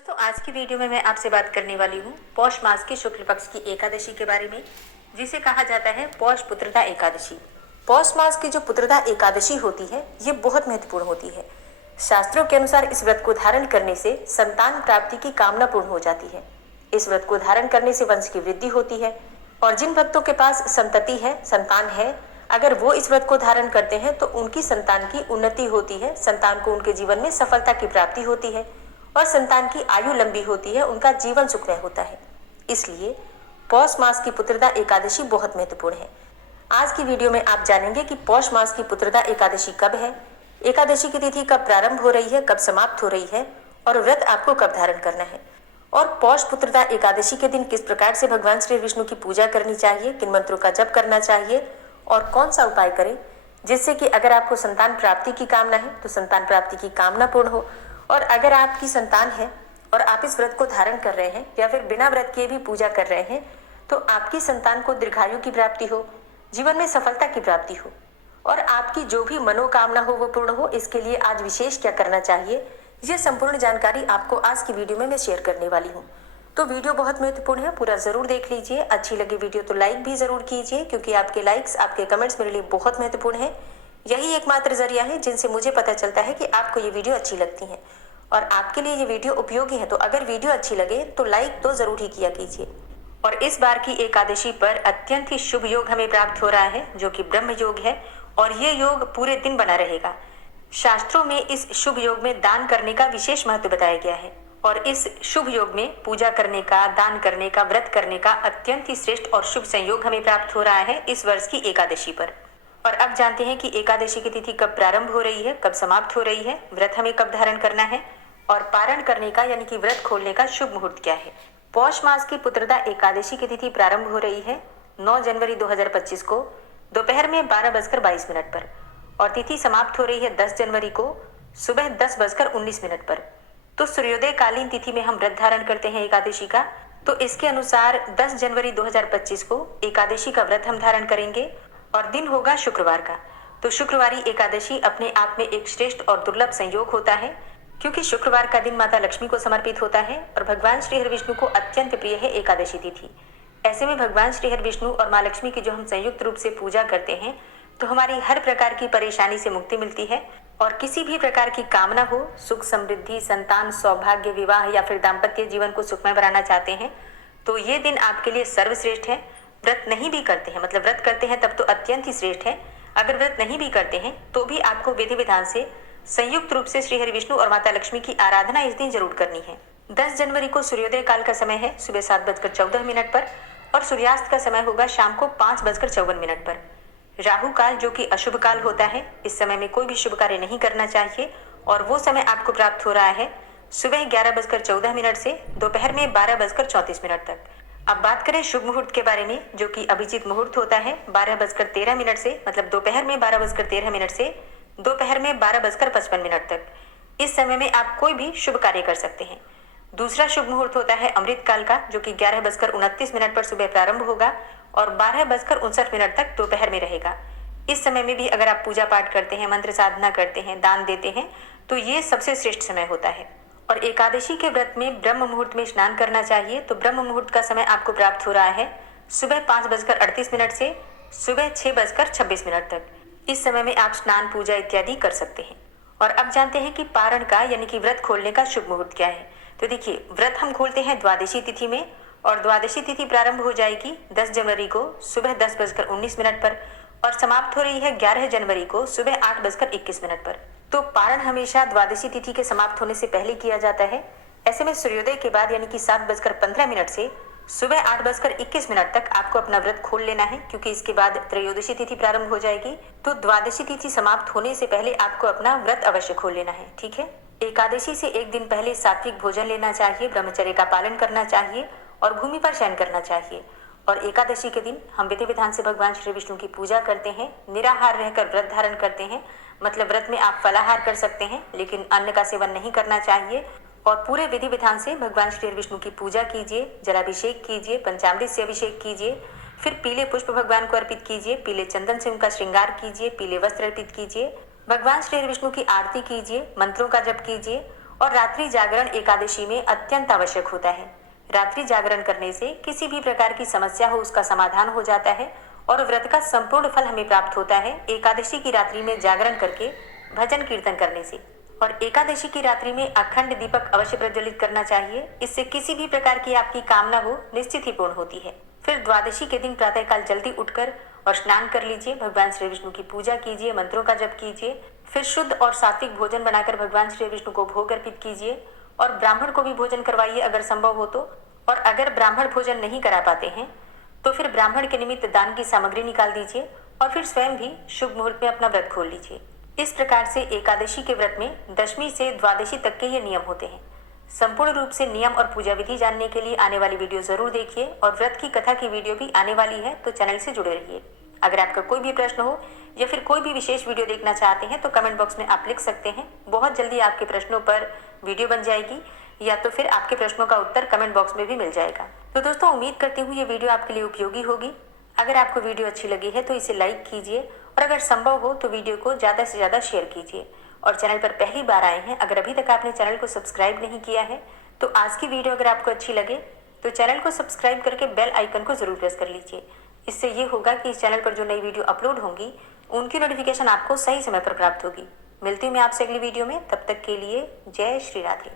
दोस्तों आज की वीडियो में मैं आपसे बात करने वाली हूँ पौष मास की शुक्ल पक्ष की एकादशी के बारे में, जिसे कहा जाता है पौष पुत्रदा एकादशी। पौष मास की जो पुत्रदा एकादशी होती है ये बहुत महत्वपूर्ण होती है। शास्त्रों के अनुसार इस व्रत को धारण करने से संतान प्राप्ति की कामना पूर्ण हो जाती है। इस व्रत को धारण करने से वंश की वृद्धि होती है और जिन भक्तों के पास संतति है, संतान है, अगर वो इस व्रत को धारण करते हैं तो उनकी संतान की उन्नति होती है, संतान को उनके जीवन में सफलता की प्राप्ति होती है और संतान की आयु लंबी होती है, उनका जीवन सुखमय होता है। इसलिए पौष मास की पुत्रदा एकादशी बहुत महत्वपूर्ण है। आज की वीडियो में आप जानेंगे कि पौष मास की पुत्रदा एकादशी कब है, एकादशी की तिथि कब प्रारंभ हो रही है, कब समाप्त हो रही है और व्रत आपको कब धारण करना है, और पौष पुत्रदा एकादशी के दिन किस प्रकार से भगवान श्री विष्णु की पूजा करनी चाहिए, किन मंत्रों का जप करना चाहिए और कौन सा उपाय करें जिससे कि अगर आपको संतान प्राप्ति की कामना है तो संतान प्राप्ति की कामना पूर्ण हो, और अगर आपकी संतान है और आप इस व्रत को धारण कर रहे हैं या फिर बिना व्रत किए भी पूजा कर रहे हैं तो आपकी संतान को दीर्घायु की प्राप्ति हो, जीवन में सफलता की प्राप्ति हो और आपकी जो भी मनोकामना हो वो पूर्ण हो। इसके लिए आज विशेष क्या करना चाहिए, यह संपूर्ण जानकारी आपको आज की वीडियो में मैं शेयर करने वाली हूँ। तो वीडियो बहुत महत्वपूर्ण है, पूरा जरूर देख लीजिए। अच्छी लगे वीडियो तो लाइक भी जरूर कीजिए, क्योंकि आपके लाइक्स, आपके कमेंट्स मेरे लिए बहुत महत्वपूर्ण है। यही एकमात्र जरिया है जिनसे मुझे पता चलता है कि आपको ये वीडियो अच्छी लगती है और आपके लिए ये वीडियो उपयोगी है। तो अगर वीडियो अच्छी लगे तो लाइक तो जरूर ही किया कीजिए। और इस बार की एकादशी पर अत्यंत ही शुभ योग हमें प्राप्त हो रहा है, जो कि ब्रह्म योग है और ये योग पूरे दिन बना रहेगा। शास्त्रों में इस शुभ योग में दान करने का विशेष महत्व बताया गया है और इस शुभ योग में पूजा करने का, दान करने का, व्रत करने का अत्यंत ही श्रेष्ठ और शुभ संयोग हमें प्राप्त हो रहा है इस वर्ष की एकादशी पर। और अब जानते हैं कि एकादशी की तिथि कब प्रारंभ हो रही है, कब समाप्त हो रही है, व्रत हमें कब धारण करना है और पारण करने का यानी कि व्रत खोलने का शुभ मुहूर्त क्या है। पौष मास की पुत्रदा एकादशी की तिथि प्रारंभ हो रही है 9 जनवरी 2025 को दोपहर में 12:22 पर और तिथि समाप्त हो रही है 10 जनवरी को सुबह 10:19 पर। तो सूर्योदय कालीन तिथि में हम व्रत धारण करते हैं एकादशी का, तो इसके अनुसार 10 जनवरी 2025 को एकादशी का व्रत हम धारण करेंगे और दिन होगा शुक्रवार का। तो शुक्रवारी एकादशी अपने आप में एक श्रेष्ठ और दुर्लभ संयोग होता है, क्योंकि शुक्रवार का दिन माता लक्ष्मी को समर्पित होता है और भगवान श्री हरि विष्णु को अत्यंत प्रिय है एकादशी तिथि। ऐसे में भगवान श्री हरि विष्णु और माँ लक्ष्मी की जो हम संयुक्त रूप से पूजा करते हैं तो हमारी हर प्रकार की परेशानी से मुक्ति मिलती है और किसी भी प्रकार की कामना हो, सुख समृद्धि, संतान, सौभाग्य, विवाह या फिर दाम्पत्य जीवन को सुखमय बनाना चाहते हैं तो ये दिन आपके लिए सर्वश्रेष्ठ है। व्रत नहीं भी करते हैं, मतलब व्रत करते हैं तब तो अत्यंत ही श्रेष्ठ है। अगर व्रत नहीं भी करते हैं तो भी आपको विधि विधान से संयुक्त रूप से श्री हरि विष्णु और माता लक्ष्मी की आराधना इस दिन जरूर करनी है। 10 जनवरी को सूर्योदय काल का समय है सुबह 7:14 पर और सूर्यास्त का समय होगा शाम को 5:54 पर। राहु काल जो कि अशुभ काल होता है, इस समय में कोई भी शुभ कार्य नहीं करना चाहिए और वो समय आपको प्राप्त हो रहा है सुबह 11:14 से दोपहर में 12:34 तक। अब बात करें शुभ मुहूर्त के बारे में, जो कि अभिजीत मुहूर्त होता है 12:13 से, मतलब दोपहर में 12:13 से दोपहर में 12:55 तक। इस समय में आप कोई भी शुभ कार्य कर सकते हैं। दूसरा शुभ मुहूर्त होता है अमृत काल का, जो कि 11:29 पर सुबह प्रारंभ होगा और 12:59 तक दोपहर में रहेगा। इस समय में भी अगर आप पूजा पाठ करते हैं, मंत्र साधना करते हैं, दान देते हैं तो ये सबसे श्रेष्ठ समय होता है। और एकादशी के व्रत में ब्रह्म मुहूर्त में स्नान करना चाहिए, तो ब्रह्म मुहूर्त का समय आपको प्राप्त हो रहा है सुबह 5:38 से सुबह 6:26 तक। इस समय में आप स्नान, पूजा इत्यादि कर सकते हैं। और अब जानते हैं कि पारण का यानी कि व्रत खोलने का शुभ मुहूर्त क्या है। तो देखिए, व्रत हम खोलते हैं द्वादशी तिथि में और द्वादशी तिथि प्रारंभ हो जाएगी 10 जनवरी को सुबह 10:19 पर और समाप्त हो रही है 11 जनवरी को सुबह 8:21 पर। तो पारण हमेशा द्वादशी तिथि के समाप्त होने से पहले किया जाता है। ऐसे में सूर्योदय के बाद यानी कि 7:15 से सुबह 8:21 तक आपको अपना व्रत खोल लेना है, क्योंकि इसके बाद त्रयोदशी तिथि प्रारंभ हो जाएगी। तो द्वादशी तिथि समाप्त होने से पहले आपको अपना व्रत अवश्य खोल लेना है, ठीक है। एकादशी से एक दिन पहले सात्विक भोजन लेना चाहिए, ब्रह्मचर्य का पालन करना चाहिए और भूमि पर शयन करना चाहिए। और एकादशी के दिन हम विधि विधान से भगवान श्री विष्णु की पूजा करते हैं, निराहार रहकर व्रत धारण करते हैं। मतलब व्रत में आप फलाहार कर सकते हैं लेकिन अन्न का सेवन नहीं करना चाहिए और पूरे विधि विधान से भगवान श्री विष्णु की पूजा कीजिए, जलाभिषेक कीजिए, पंचामृत से अभिषेक कीजिए, फिर पीले पुष्प भगवान को अर्पित कीजिए, पीले चंदन से उनका श्रृंगार कीजिए, पीले वस्त्र अर्पित कीजिए, भगवान श्री विष्णु की आरती कीजिए, मंत्रों का जप कीजिए और रात्रि जागरण एकादशी में अत्यंत आवश्यक होता है। रात्रि जागरण करने से किसी भी प्रकार की समस्या हो उसका समाधान हो जाता है और व्रत का संपूर्ण फल हमें प्राप्त होता है एकादशी की रात्रि में जागरण करके भजन कीर्तन करने से। और एकादशी की रात्रि में अखंड दीपक अवश्य प्रज्वलित करना चाहिए, इससे किसी भी प्रकार की आपकी कामना हो निश्चित ही पूर्ण होती है। फिर द्वादशी के दिन प्रातःकाल जल्दी उठकर और स्नान कर लीजिए, भगवान श्री विष्णु की पूजा कीजिए, मंत्रों का जप कीजिए। फिर शुद्ध और सात्विक भोजन बनाकर भगवान श्री विष्णु को भोग अर्पित कीजिए और ब्राह्मण को भी भोजन करवाइए अगर संभव हो तो। और अगर ब्राह्मण भोजन नहीं करा पाते हैं तो फिर ब्राह्मण के निमित्त दान की सामग्री निकाल दीजिए और फिर स्वयं भी शुभ मुहूर्त में अपना व्रत खोल लीजिए। इस प्रकार से एकादशी के व्रत में दशमी से द्वादशी तक के ये नियम होते हैं। संपूर्ण रूप से नियम और पूजा विधि जानने के लिए आने वाली वीडियो जरूर देखिए और व्रत की कथा की वीडियो भी आने वाली है, तो चैनल से जुड़े रहिए। अगर आपका कोई भी प्रश्न हो या फिर कोई भी विशेष वीडियो देखना चाहते हैं तो कमेंट बॉक्स में आप लिख सकते हैं। बहुत जल्दी आपके प्रश्नों पर वीडियो बन जाएगी या तो फिर आपके प्रश्नों का उत्तर कमेंट बॉक्स में भी मिल जाएगा। तो दोस्तों, उम्मीद करती हूँ ये वीडियो आपके लिए उपयोगी होगी। अगर आपको वीडियो अच्छी लगी है तो इसे लाइक कीजिए और अगर संभव हो तो वीडियो को ज़्यादा से ज़्यादा शेयर कीजिए। और चैनल पर पहली बार आए हैं, अगर अभी तक आपने चैनल को सब्सक्राइब नहीं किया है तो आज की वीडियो अगर आपको अच्छी लगे तो चैनल को सब्सक्राइब करके बेल आइकन को जरूर प्रेस कर लीजिए। इससे ये होगा कि इस चैनल पर जो नई वीडियो अपलोड होंगी उनकी नोटिफिकेशन आपको सही समय पर प्राप्त होगी। मिलती हूँ मैं आपसे अगली वीडियो में, तब तक के लिए जय श्री राधे।